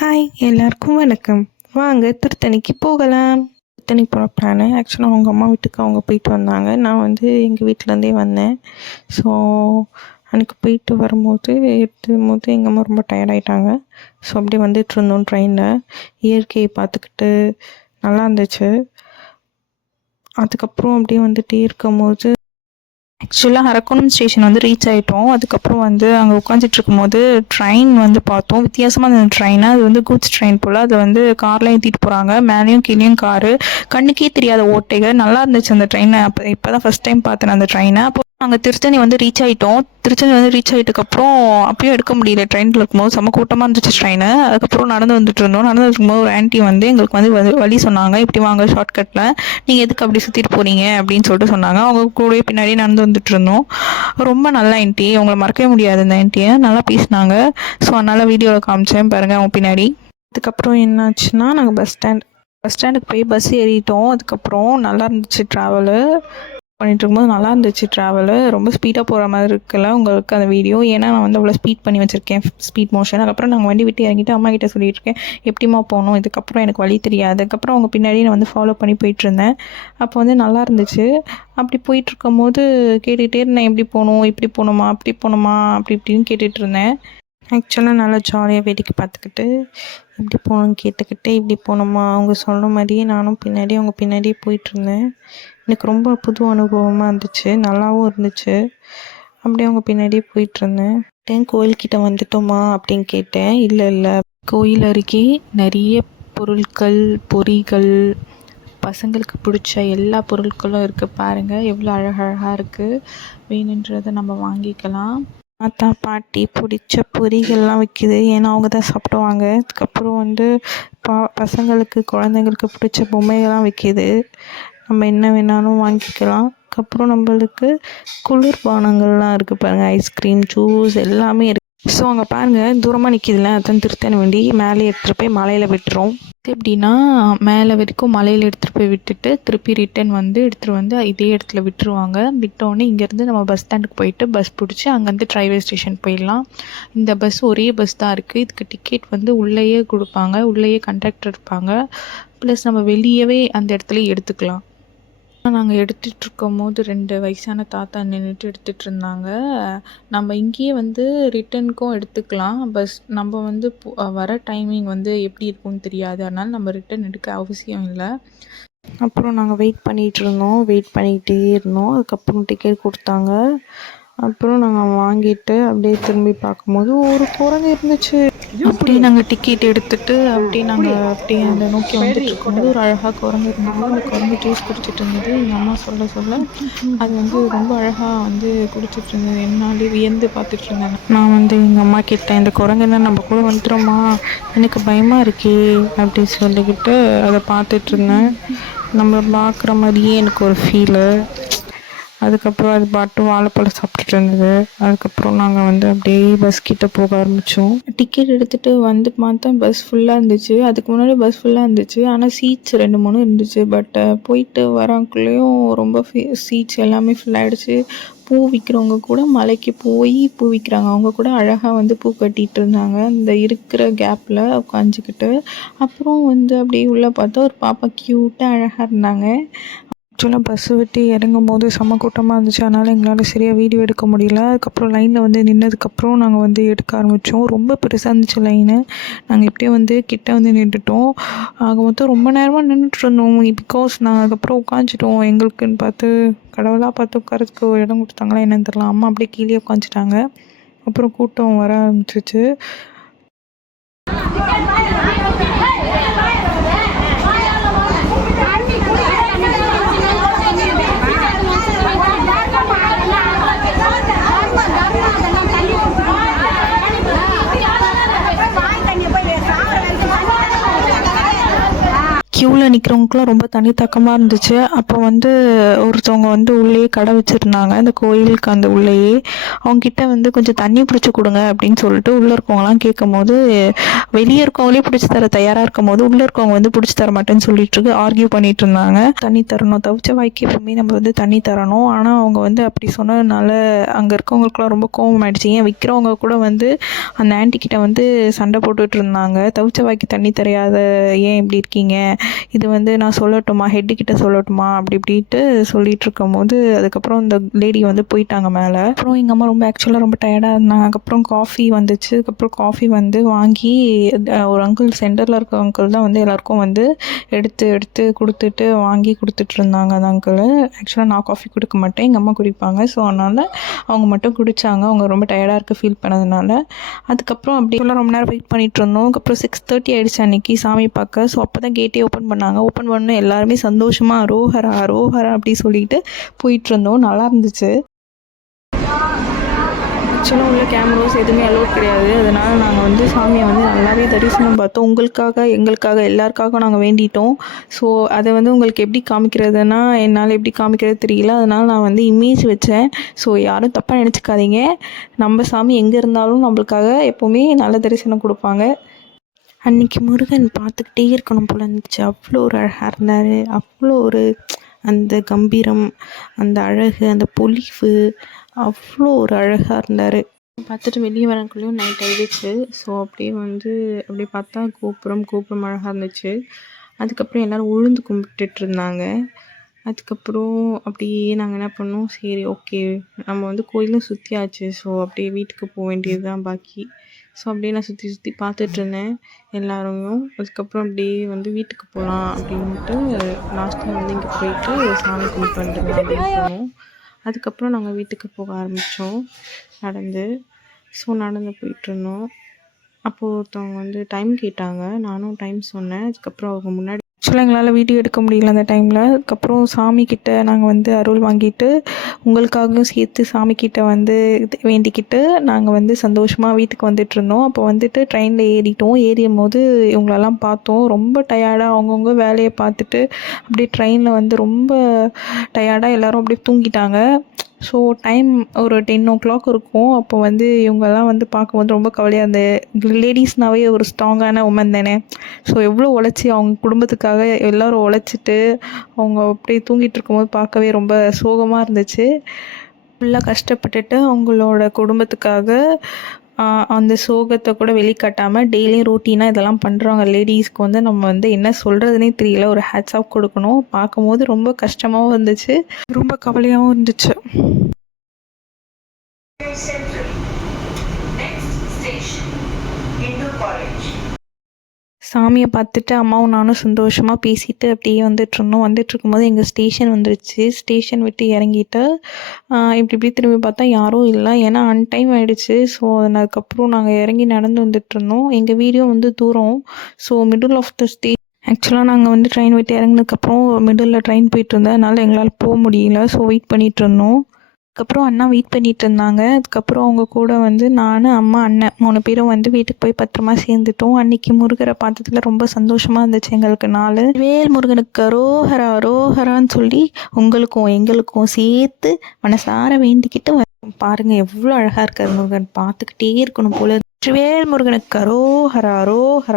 Hi எல்லாருக்கும் வணக்கம். வாங்க திருத்தணிக்கு போகலாம். திருத்தணி போகிற பிளானு ஆக்சுவலாக அவங்க அம்மா வீட்டுக்கு அவங்க போயிட்டு வந்தாங்க. நான் வந்து எங்கள் வீட்டிலேருந்தே வந்தேன். ஸோ அன்றைக்கி போயிட்டு வரும்போது எங்கள் அம்மா ரொம்ப டயர்டாயிட்டாங்க. ஸோ அப்படியே வந்துட்டு இருந்தோம் ட்ரெயினில். இயற்கையை பார்த்துக்கிட்டு நல்லா இருந்துச்சு. அதுக்கப்புறம் அப்படியே வந்துகிட்டே இருக்கும்போது ஆக்சுவலாக அரக்கோணம் ஸ்டேஷன் வந்து ரீச் ஆகிட்டோம். அதுக்கப்புறம் வந்து அங்கே உட்காந்துட்டு இருக்கும்போது ட்ரெயின் வந்து பார்த்தோம். வித்தியாசமாக இருந்த ட்ரெயினை, அது வந்து கூட்ஸ் ட்ரெயின் போல். அதை வந்து காரில் ஏற்றிட்டு போகிறாங்க, மேலேயும் கீழேயும் காரு, கண்ணுக்கே தெரியாத ஓட்டைகள். நல்லா இருந்துச்சு அந்த ட்ரெயினை. இப்போ தான் ஃபஸ்ட் டைம் பார்த்தேன் அந்த ட்ரெயினை. அப்போ நாங்கள் திருத்தணி வந்து ரீச் ஆகிட்டோம். திருச்செந்தூர் வந்து ரீச் ஆகிட்டதுக்கப்புறம் அப்பயும் எடுக்க முடியல. ட்ரெயினில் இருக்கும்போது செம்ம கூட்டமாக இருந்துச்சு ட்ரெயின். அதுக்கப்புறம் நடந்து வந்துட்டு இருந்தோம். நடந்து இருக்கும்போது ஒரு ஆன்ட்டி வந்து எங்களுக்கு வந்து வழி சொன்னாங்க. இப்படி வாங்க ஷார்ட்கட்டில், நீங்கள் எதுக்கு அப்படி சுற்றிட்டு போகிறீங்க அப்படின்னு சொல்லிட்டு சொன்னாங்க. அவங்க கூடவே பின்னாடி நடந்து வந்துட்டு இருந்தோம். ரொம்ப நல்ல ஆன்ட்டி, அவங்கள மறக்கவே முடியாது. அந்த ஆன்ட்டியை நல்லா பேசினாங்க. ஸோ அதனால் வீடியோவில் காமிச்சேன் பாருங்கள் அவங்க பின்னாடி. அதுக்கப்புறம் என்னாச்சுன்னா, நாங்கள் பஸ் ஸ்டாண்டுக்கு போய் பஸ் ஏறிட்டோம். அதுக்கப்புறம் நல்லா இருந்துச்சு ட்ராவலு. பண்ணிகிட்டு இருக்கும்போது நல்லா இருந்துச்சு ட்ராவலு. ரொம்ப ஸ்பீடாக போகிற மாதிரி இருக்குல்ல உங்களுக்கு அந்த வீடியோ. ஏன்னா நான் வந்து அவ்வளோ ஸ்பீட் பண்ணி வச்சுருக்கேன், ஸ்பீட் மோஷன். அதுக்கப்புறம் நாங்கள் வண்டி விட்டு இறங்கிட்டு அம்மா கிட்டே சொல்லிட்டு இருக்கேன், எப்படிமா போகணும், இதுக்கப்புறம் எனக்கு வழி தெரியாது. அதுக்கப்புறம் அவங்க பின்னாடி நான் வந்து ஃபாலோ பண்ணி போயிட்டுருந்தேன். அப்போ வந்து நல்லா இருந்துச்சு. அப்படி போயிட்டுருக்கும்போது கேட்டுக்கிட்டே இருந்தேன், எப்படி போகணும், இப்படி போகணுமா, அப்படி போகணுமா, அப்படி இப்படின்னு கேட்டுட்டு இருந்தேன். ஆக்சுவலாக நல்லா ஜாலியாக வேடிக்கை பார்த்துக்கிட்டு இப்படி போகணுன்னு கேட்டுக்கிட்டே இப்படி போகணுமா, அவங்க சொன்ன மாதிரியே நானும் பின்னாடி அவங்க பின்னாடியே போயிட்டுருந்தேன். எனக்கு ரொம்ப புது அனுபவமாக இருந்துச்சு, நல்லாவும் இருந்துச்சு. அப்படியே அவங்க பின்னாடியே போயிட்டுருந்தேன். கோயில்கிட்ட வந்துட்டோமா அப்படின்னு கேட்டேன். இல்லை, கோயில் அருகே நிறைய பொருட்கள், பொரிகள், பசங்களுக்கு பிடிச்ச எல்லா பொருட்களும் இருக்குது. பாருங்கள் எவ்வளோ அழகழகாக இருக்குது. வேணுன்றதை நம்ம வாங்கிக்கலாம். தாத்தா பாட்டி பிடிச்ச பொரிகள்லாம் விற்கிது, ஏன்னா அவங்க தான் சாப்பிடுவாங்க. அதுக்கப்புறம் வந்து பசங்களுக்கு குழந்தைங்களுக்கு பிடிச்ச பொம்மைகள்லாம் விற்கிது. நம்ம என்ன வேணாலும் வாங்கிக்கலாம். அதுக்கப்புறம் நம்மளுக்கு குளிர்பானங்கள்லாம் இருக்குது பாருங்கள், ஐஸ்கிரீம், ஜூஸ் எல்லாமே இருக்குது. ஸோ அங்கே பாருங்கள் தூரமாக நிற்கிதுல, அதுதான் திருத்தணி வண்டி. மேலே எடுத்துகிட்டு போய் மலையில் விட்டுரும். எப்படின்னா மேலே வரைக்கும் மலையில் எடுத்துகிட்டு போய் விட்டுட்டு திருப்பி ரிட்டன் வந்து எடுத்துகிட்டு வந்து இதே இடத்துல விட்டுருவாங்க. விட்டோடனே இங்கேருந்து நம்ம பஸ் ஸ்டாண்டுக்கு போயிட்டு பஸ் பிடிச்சி அங்கேருந்து ரயில்வே ஸ்டேஷன் போயிடலாம். இந்த பஸ் ஒரே பஸ் தான் இருக்குது. இதுக்கு டிக்கெட் வந்து உள்ளேயே கொடுப்பாங்க, உள்ளேயே கண்டக்டர் இருப்பாங்க. ப்ளஸ் நம்ம வெளியவே அந்த இடத்துலையே எடுத்துக்கலாம். நாங்கள் எடுத்துகிட்ருக்கும் போது 2 வயசான தாத்தா நின்றுட்டு எடுத்துகிட்டு இருந்தாங்க. நம்ம இங்கேயே வந்து ரிட்டனுக்கும் எடுத்துக்கலாம். நம்ம வந்து வர டைமிங் வந்து எப்படி இருக்கும்னு தெரியாது, அதனால் நம்ம ரிட்டன் எடுக்க அவசியம் இல்லை. அப்புறம் நாங்கள் வெயிட் பண்ணிகிட்டே இருந்தோம். அதுக்கப்புறம் டிக்கெட் கொடுத்தாங்க. அப்புறம் நாங்கள் வாங்கிட்டு அப்படியே திரும்பி பார்க்கும்போது ஒரு குரங்கு இருந்துச்சு. அப்படியே நாங்கள் டிக்கெட் எடுத்துகிட்டு அப்படியே அந்த நோக்கி வந்துட்டு இருக்கும்போது ஒரு அழகாக குரங்கு இருந்தது. அந்த குரங்கு ஜூஸ் குடிச்சிட்டு இருந்தது. எங்கள் அம்மா சொல்ல அது வந்து ரொம்ப அழகாக வந்து குடிச்சிட்டு இருந்தது. என்னாலே வியந்து பார்த்துட்டு இருந்தேன். நான் வந்து எங்கள் அம்மா கிட்ட, இந்த குரங்குன்னா நம்ம கூட வந்துடுமா, எனக்கு பயமாக இருக்கே அப்படின்னு சொல்லிக்கிட்டு அதை பார்த்துட்டு இருந்தேன். நம்ம பார்க்குற மாதிரியே எனக்கு ஒரு ஃபீலு. அதுக்கப்புறம் அது பாட்டு வாழைப்பழம் சாப்பிட்டுட்டு இருந்தது. அதுக்கப்புறம் நாங்கள் வந்து அப்படியே பஸ் கிட்டே போக ஆரம்பித்தோம். டிக்கெட் எடுத்துகிட்டு வந்து பார்த்தா பஸ் ஃபுல்லாக இருந்துச்சு. அதுக்கு முன்னாடி பஸ் ஃபுல்லாக இருந்துச்சு, ஆனால் சீட்ஸ் 2-3 இருந்துச்சு. பட் போயிட்டு வரக்குள்ளேயும் ரொம்ப சீட்ஸ் எல்லாமே ஃபுல்லாகிடுச்சு. பூ விற்கிறவங்க கூட மலைக்கு போய் பூ விற்கிறாங்க. அவங்க கூட அழகாக வந்து பூ கட்டிகிட்டு இருந்தாங்க இந்த இருக்கிற கேப்பில் உட்காந்துக்கிட்டு. அப்புறம் வந்து அப்படியே உள்ளே பார்த்தா ஒரு பாப்பா க்யூட்டாக அழகாக இருந்தாங்க. ஆக்சுவலாக பஸ்ஸு விட்டு இறங்கும் போது செம்ம கூட்டமாக இருந்துச்சு, அதனால் எங்களால் சரியாக வீடியோ எடுக்க முடியல. அதுக்கப்புறம் லைனில் வந்து நின்றதுக்கப்புறம் நாங்கள் வந்து எடுக்க ஆரம்பித்தோம். ரொம்ப பெருசாக இருந்துச்சு லைனு. நாங்கள் இப்படியே வந்து கிட்டே வந்து நின்றுட்டோம். ஆக மொத்தம் ரொம்ப நேரமாக நின்றுட்டுருந்தோம். பிகாஸ் நாங்கள் அதுக்கப்புறம் உட்காந்துட்டோம். எங்களுக்குன்னு பார்த்து கடவுளாக பார்த்து உட்காரத்துக்கு ஒரு இடம் கொடுத்தாங்களா என்னன்னு தெரியல. அம்மா அப்படியே கீழே உட்காந்துட்டாங்க. அப்புறம் கூட்டம் வர ஆரம்பிச்சிச்சு. க்யூவில் நிற்கிறவங்களுக்குலாம் ரொம்ப தண்ணி தாக்கமாக இருந்துச்சு. அப்போ வந்து ஒருத்தவங்க வந்து உள்ளேயே கடை வச்சுருந்தாங்க அந்த கோயிலுக்கு அந்த உள்ளேயே. அவங்ககிட்ட வந்து கொஞ்சம் தண்ணி பிடிச்சி கொடுங்க அப்படின்னு சொல்லிட்டு உள்ளே இருக்கவங்களாம் கேட்கும்போது, வெளியே இருக்கவங்களே பிடிச்சி தர தயாராக இருக்கும் போது உள்ளே இருக்கவங்க வந்து பிடிச்சி தர மாட்டேன்னு சொல்லிட்டு ஆர்கியூ பண்ணிட்டு இருந்தாங்க. தண்ணி தரணும், தவிச்ச வாய்க்கு எப்பவுமே நம்ம வந்து தண்ணி தரணும். ஆனால் அவங்க வந்து அப்படி சொன்னதுனால அங்கே இருக்கவங்களுக்குலாம் ரொம்ப கோவம் ஆயிடுச்சு. ஏன் விற்கிறவங்க கூட வந்து அந்த ஆன்ட்டி கிட்ட வந்து சண்டை போட்டுட்டு இருந்தாங்க. தவிச்ச வாய்க்கு தண்ணி தெரியாத ஏன் இப்படி இருக்கீங்க, இது வந்து நான் சொல்லட்டுமா, ஹெட்டுக்கிட்ட சொல்லட்டுமா அப்படி இப்படின்ட்டு சொல்லிட்டு இருக்கும்போது அதுக்கப்புறம் இந்த லேடி வந்து போயிட்டாங்க மேலே. அப்புறம் எங்கள் அம்மா ரொம்ப ஆக்சுவலாக ரொம்ப டயர்டாக இருந்தாங்க. அதுக்கப்புறம் காஃபி வந்துச்சு. அதுக்கப்புறம் காஃபி வந்து வாங்கி ஒரு அங்கிள் சென்டரில் இருக்க அங்கிள் தான் வந்து எல்லாருக்கும் வந்து எடுத்து எடுத்து கொடுத்துட்டு வாங்கி கொடுத்துட்டு இருந்தாங்க. அந்த அங்கிள் ஆக்சுவலாக நான் காஃபி கொடுக்க மாட்டேன், எங்கள் அம்மா குடிப்பாங்க. ஸோ அதனால் அவங்க மட்டும் குடித்தாங்க. அவங்க ரொம்ப டயர்டாக இருக்க ஃபீல் பண்ணதுனால. அதுக்கப்புறம் அப்படி ரொம்ப நேரம் வெயிட் பண்ணிகிட்டு இருந்தோம். அதுக்கப்புறம் 6:30 ஆகிடுச்சு அன்றைக்கி சாமி பார்க்க. ஸோ அப்போ தான் கேட்டே ஓப்பன் பண்ணாங்க. ஓப்பன் பண்ண எல்லாருமே சந்தோஷமாக அரோஹரா அரோஹரா அப்படி சொல்லிட்டு போயிட்டுருந்தோம். நல்லா இருந்துச்சு. ஆக்சுவலாக உள்ள கேமராஸ் எதுவுமே அலோட் கிடையாது. அதனால் நாங்கள் வந்து சாமியை வந்து நல்லாவே தரிசனம் பார்த்தோம். உங்களுக்காக எங்களுக்காக எல்லாருக்காக நாங்கள் வேண்டிட்டோம். ஸோ அதை வந்து உங்களுக்கு எப்படி காமிக்கிறதுனா என்னால் எப்படி காமிக்கிறது தெரியல. அதனால் நான் வந்து இமேஜ் வச்சேன். ஸோ யாரும் தப்பாக நினச்சிக்காதீங்க. நம்ம சாமி எங்கே இருந்தாலும் நம்மளுக்காக எப்போவுமே நல்ல தரிசனம் கொடுப்பாங்க. அன்றைக்கி முருகன் பார்த்துக்கிட்டே இருக்கணும் போல் இருந்துச்சு. அவ்வளோ ஒரு அழகாக இருந்தார். அவ்வளோ ஒரு அந்த கம்பீரம், அந்த அழகு, அந்த பொலிவு அவ்வளோ ஒரு அழகாக இருந்தார். பார்த்துட்டு வெளியே வரக்குள்ளேயும் நைட் ஆகிடுச்சு. ஸோ அப்படியே வந்து அப்படியே பார்த்தா கோபுரம் அழகாக இருந்துச்சு. அதுக்கப்புறம் எல்லோரும் உழுந்து கும்பிட்டுட்டு இருந்தாங்க. அதுக்கப்புறம் அப்படியே நாங்கள் என்ன பண்ணோம், சரி ஓகே நம்ம வந்து கோயிலும் சுற்றியாச்சு. ஸோ அப்படியே வீட்டுக்கு போக வேண்டியது தான் பாக்கி. ஸோ அப்படியே நான் சுற்றி பார்த்துட்ருந்தேன் எல்லாரையும். அதுக்கப்புறம் அப்படியே வந்து வீட்டுக்கு போகலாம் அப்படின்ட்டு லாஸ்ட்டாக வந்து இங்கே போயிட்டு சாமி கும்பிட்டு வந்துடலாம் அப்படின்னு போனோம். அதுக்கப்புறம் நாங்கள் வீட்டுக்கு போக ஆரம்பித்தோம் நடந்து. ஸோ நடந்து போயிட்டுருந்தோம். அப்போது ஒருத்தவங்க வந்து டைம் கேட்டாங்க. நானும் டைம் சொன்னேன். அதுக்கப்புறம் அவங்க முன்னாடி ஆக்சுவலாக எங்களால் வீடியோ எடுக்க முடியல அந்த டைமில். அதுக்கப்புறம் சாமிக்கிட்ட நாங்கள் வந்து அருள் வாங்கிட்டு உங்களுக்காகவும் சேர்த்து சாமிக்கிட்ட வந்து வேண்டிக்கிட்டு நாங்கள் வந்து சந்தோஷமாக வீட்டுக்கு வந்துட்டுருந்தோம். அப்போ வந்துட்டு ட்ரெயினில் ஏறிட்டோம். ஏறியும் போது இவங்களெல்லாம் பார்த்தோம். ரொம்ப டயர்டாக அவங்கவுங்க வேலையை பார்த்துட்டு அப்படியே ட்ரெயினில் வந்து ரொம்ப டயர்டாக எல்லோரும் அப்படியே தூங்கிட்டாங்க. ஸோ டைம் ஒரு 10 o'clock இருக்கும். அப்போ வந்து இவங்கெல்லாம் வந்து பார்க்கும்போது ரொம்ப கவலையாக இருந்தது. லேடிஸ்னாவே ஒரு ஸ்ட்ராங்கான உமன் தானே. ஸோ எவ்வளோ உழைச்சி அவங்க குடும்பத்துக்காக எல்லோரும் உழைச்சிட்டு அவங்க அப்படியே தூங்கிட்டு இருக்கும்போது பார்க்கவே ரொம்ப சோகமாக இருந்துச்சு. ஃபுல்லாக கஷ்டப்பட்டுட்டு அவங்களோட குடும்பத்துக்காக அந்த சோகத்தை கூட வெளிக்காட்டாமல் டெய்லியும் ரொட்டீனாக இதெல்லாம் பண்ணுறவங்க லேடிஸ்க்கு வந்து நம்ம வந்து என்ன சொல்கிறதுனே தெரியல. ஒரு ஹேட்ஸ் ஆஃப் கொடுக்கணும். பார்க்கும்போது ரொம்ப கஷ்டமாகவும் இருந்துச்சு, ரொம்ப கவலையாகவும் இருந்துச்சு. சாமியை பார்த்துட்டு அம்மாவும் நானும் சந்தோஷமாக பேசிட்டு அப்படியே வந்துட்டுருந்தோம். வந்துட்டுருக்கும்போது எங்கள் ஸ்டேஷன் வந்துருச்சு. ஸ்டேஷன் விட்டு இறங்கிட்டு இப்படி திரும்பி பார்த்தா யாரும் இல்லை. ஏன்னா அன்டைம் ஆகிடுச்சு. ஸோ அதுக்கப்புறம் நாங்கள் இறங்கி நடந்து வந்துட்டுருந்தோம். எங்கள் வீடியோ வந்து தூரம். ஸோ மிடில் ஆஃப் த ஆக்சுவலாக நாங்கள் வந்து ட்ரெயின் விட்டு இறங்கினதுக்கப்புறம் மிடில் ட்ரெயின் போயிட்டு இருந்தோம். அதனால் எங்களால் போக முடியல. ஸோ வெயிட் பண்ணிகிட்ருந்தோம். அதுக்கப்புறம் அண்ணா வெயிட் பண்ணிகிட்டு இருந்தாங்க. அதுக்கப்புறம் அவங்க கூட வந்து நான், அம்மா, அண்ணன் 3 பேரும் வந்து வீட்டுக்கு போய் பத்திரமா சேர்ந்துட்டோம். அன்றைக்கி முருகரை பார்த்ததுல ரொம்ப சந்தோஷமாக இருந்துச்சு எங்களுக்கு நாள். வேல் முருகனுக்கு அரோஹரா அரோஹரான்னு சொல்லி உங்களுக்கும் எங்களுக்கும் சேர்த்து மனசார வேண்டிக்கிட்டு பாருங்கள் எவ்வளோ அழகாக இருக்கார் முருகன். பார்த்துக்கிட்டே இருக்கணும் போல. வேல் முருகனுக்கு அரோஹரா அரோஹரா.